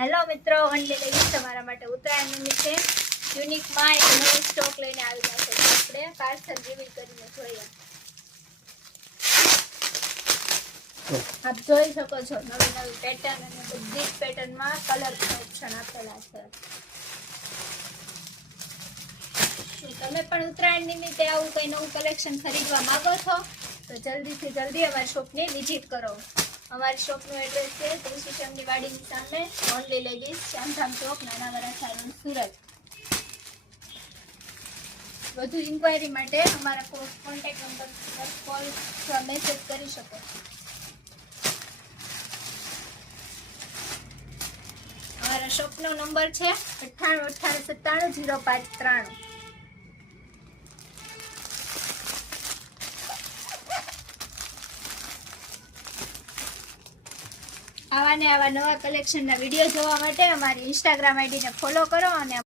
Hello મિત્રો, one day leggings તમારા માટે ઉત્તરાયણ નિમિત્તે યુનિકમાં એક નવો સ્ટોક લઈને આવી ગયા છે. આપણે પાર્સલ રિવીલ કરીને જોઈએ. આપ જોઈ શકો છો નવી નવી પેટર્ન અને બધી જ પેટર્નમાં કલર ઓપ્શન આપેલા છે. શું તમે પણ ઉત્તરાયણ નિમિત્તે આવું કંઈ નવું કલેક્શન ખરીદવા માંગો છો તો જલ્દીથી જલ્દી અમારી શોપની વિઝિટ કરો. અમારી શોપનું એડ્રેસ છે તુલસીશ્યામની વાડીની સામે ઓનલી લેગીસ, શ્યામધામ ચોક, નાના વરાછા રોડ, સુરત. વધુ ઇન્ક્વાયરી માટે અમારા કોન્ટેક્ટ નંબર પર કોલ અથવા મેસેજ કરી શકો. અમારા શોપનો નંબર છે 9898970593. આવા ને આવા નવા કલેક્શનના વિડીયો જોવા માટે અમારી ઇન્સ્ટાગ્રામ આઈડીને ફોલો કરો અને